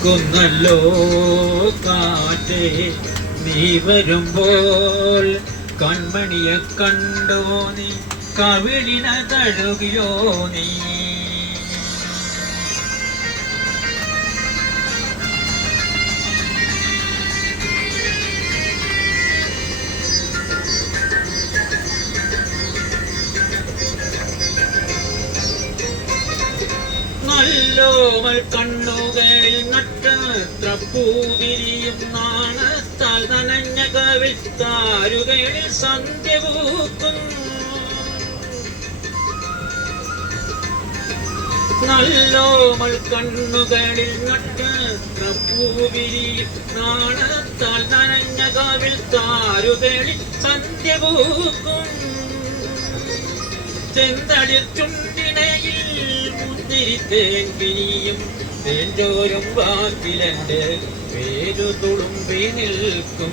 മണക്കുന്നല്ലോ കാറ്റേ നീ വരുമ്പോൾ കൺമണിയെ കണ്ടോ നീ കവിളിന തഴുകിയോ നീ നല്ലോമൽ കണ്ണുകളിൽ നക്ഷത്ര പൂവിരിയും നാണത്താൽ നനഞ്ഞ കവിത്താരുകളിൽ സന്ധ്യ പൂക്കും നല്ലോമൽ കണ്ണുകളിൽ നക്ഷത്ര പൂവിരിയും നാണത്താൽ നനഞ്ഞ കവിത്താരുകളിൽ സന്ധ്യ പൂക്കും ചെന്തടിൽ ചുണ്ടിടയിൽ മുന്തിരിത്തേങ്കിനിയും തേഞ്ചോരും വാക്കിലെന്റെ പേരു തുളുമ്പി നിൽക്കും